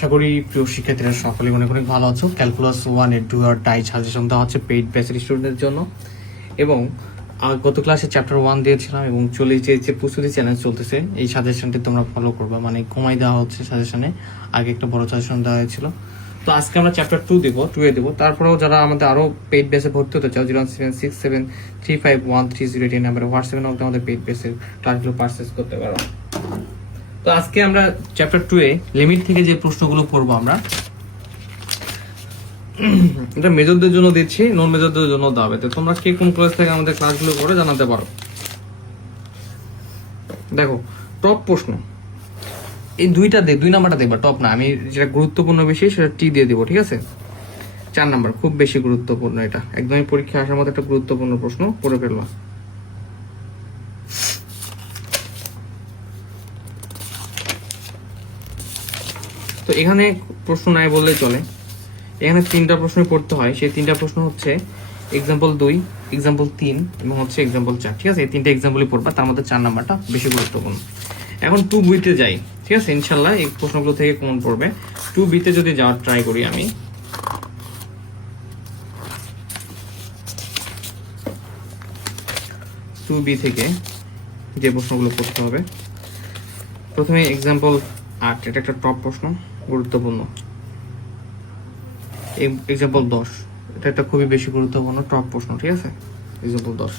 আশা করি প্রিয় শিক্ষার্থীরা সকলেই অনেক অনেক ভালো আছো। ক্যালকুলাস 1 এর ডু অর ডাই সাজেশন দেওয়া হচ্ছে পেইড ব্যাচের স্টুডেন্টদের জন্য। এবং গত ক্লাসে চ্যাপ্টার 1 দিয়েছিলাম এবং চলে যে প্রস্তুতি চ্যালেঞ্জ চলতেছে, এই সাজেশনটি তোমরা ফলো করবা। মানে কমাই দেওয়া হচ্ছে সাজেশনে, আগে একটা বড় সাজেশন দেওয়া হয়েছিল। তো আজকে আমরা চ্যাপ্টার 2 দেবো। তারপরেও যারা আমাদের আরো পেইড ব্যাচে ভর্তি হতে চাও, 076735130 নাম্বারে হোয়াটসঅ্যাপে নক দিয়ে আমাদের পেইড ব্যাচের ক্লাসগুলো পারচেজ করতে পারো। তো আজকে আমরা চ্যাপ্টার 2 এ লিমিট থেকে যে প্রশ্নগুলো পড়বো আমরা, এটা মেজরদের জন্য দিচ্ছি, নন মেজরদের জন্য দেওয়া হবে। তো তোমরা কে কোন ক্লাস থেকে আমাদের ক্লাসগুলো করে জানাতে পারো। দেখো, টপ প্রশ্ন এই দুই নাম্বারটা দেখবা, টপ না, আমি যেটা গুরুত্বপূর্ণ বেশি সেটা টি দিয়ে দিব, ঠিক আছে। 4 নাম্বার খুব বেশি গুরুত্বপূর্ণ, এটা একদমই পরীক্ষা আসার মতো একটা গুরুত্বপূর্ণ প্রশ্ন, পড়ে ফেলবা। তো এখানে প্রশ্ন নাই বললেই চলে। এখানে 3টা প্রশ্ন পড়তে হয়। সেই 3টা প্রশ্ন হচ্ছে এক্সাম্পল 2, এক্সাম্পল 3 এবং হচ্ছে এক্সাম্পল 4, ঠিক আছে। এই 3টা এক্সাম্পলই পড়বা, তার মধ্যে 4 নাম্বারটা বেশি গুরুত্বপূর্ণ। এখন 2B তে যাই, ঠিক আছে। ইনশাল্লাহ এই প্রশ্নগুলো থেকে কমন পড়বে। 2B তে যদি যাওয়ার ট্রাই করি আমি, থেকে যে প্রশ্নগুলো করতে হবে, প্রথমে এক্সাম্পল 8, এটা একটা টপ প্রশ্ন, গুরুত্বপূর্ণ। এক্সাম্পল 10, এটা একটা খুবই বেশি গুরুত্বপূর্ণ টপ প্রশ্ন, ঠিক আছে। এক্সাম্পল 10।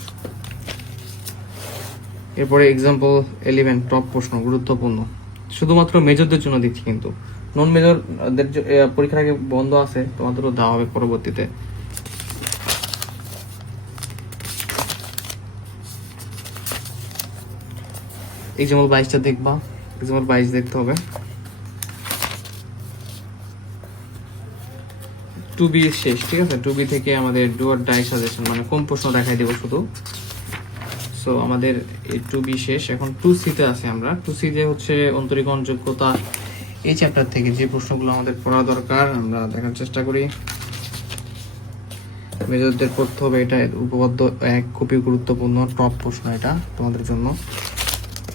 এরপরে এক্সাম্পল 11, টপ প্রশ্ন, গুরুত্বপূর্ণ। শুধুমাত্র মেজরদের জন্য দিচ্ছি, কিন্তু নন মেজরদের পরীক্ষার আগে বন্ধ আছে, তোমাদেরও দেওয়া হবে পরবর্তীতে। এক্সাম্পল 22টা দেখবা, এক্সাম্পল 22 দেখতে হবে। 2B শেষ, ঠিক আছে। 2B থেকে আমাদের ডু অর ডাই সাজেশন, মানে কম প্রশ্ন দেখাই দেবো শুধু। সো আমাদের এই 2B শেষ। এখন 2C তে আছে আমরা। 2C তে হচ্ছে অন্তরীকরণ যোগ্যতা, এই চ্যাপ্টার থেকে যে প্রশ্নগুলো আমাদের পড়া দরকার আমরা দেখার চেষ্টা করি। মেজরদের পড়তে হবে, এটা উপপাদ্য 1 খুবই গুরুত্বপূর্ণ টপ প্রশ্ন, এটা তোমাদের জন্য।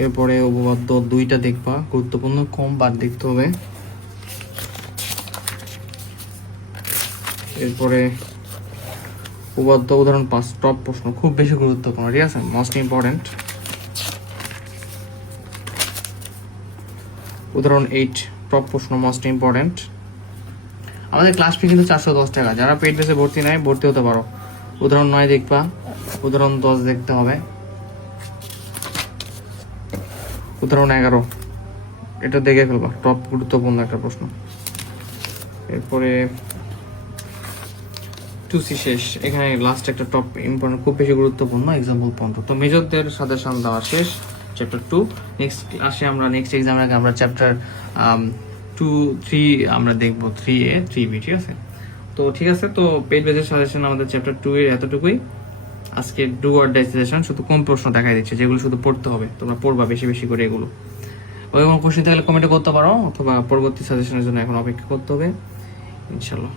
এরপরে উপপাদ্য 2টা দেখবা, গুরুত্বপূর্ণ, কম বার দেখতে হবে। এরপরে উপপাদ্য উদাহরণ 5, টপ প্রশ্ন, খুব বেশি গুরুত্বপূর্ণ, ঠিক আছে, মোস্ট ইম্পর্টেন্ট। উদাহরণ 8, টপ প্রশ্ন, মোস্ট ইম্পর্টেন্ট। আমাদের ক্লাস ফি কিন্তু 410 টাকা। যারা পেইড বেসে ভর্তি নেয়, ভর্তি হতে পারো। উদাহরণ 9 দেখবা, উদাহরণ 10 দেখতে হবে, উদাহরণ 11, এটা দেখে ফেলবা, টপ গুরুত্বপূর্ণ একটা প্রশ্ন। এরপরে 2C শেষ। এখানে লাস্ট একটা টপ ইম্পর্টেন্ট, খুব বেশি গুরুত্বপূর্ণ, এক্সাম্পল 15। তো মেজরদের সাজেশন দেওয়া শেষ চ্যাপ্টার 2। নেক্সট ক্লাসে আমরা নেক্সট এক্সামের আগে আমরা চ্যাপ্টার 2, 3 আমরা দেখবো, 3A 3B, ঠিক আছে। তো ঠিক আছে, তো পেইড বেসের সাজেশন আমাদের চ্যাপ্টার 2 এর এতটুকুই। আজকে ডু অর ডাই সাজেশন শুধু কম প্রশ্ন দেখাই দিচ্ছে, যেগুলো শুধু পড়তে হবে, তোমরা পড়বা বেশি বেশি করে এগুলো। ওই কোশ্চেন থাকলে কমেন্টে করতে পারো, অথবা পরবর্তী সাজেশনের জন্য এখন অপেক্ষা করতে হবে, ইনশাল্লাহ।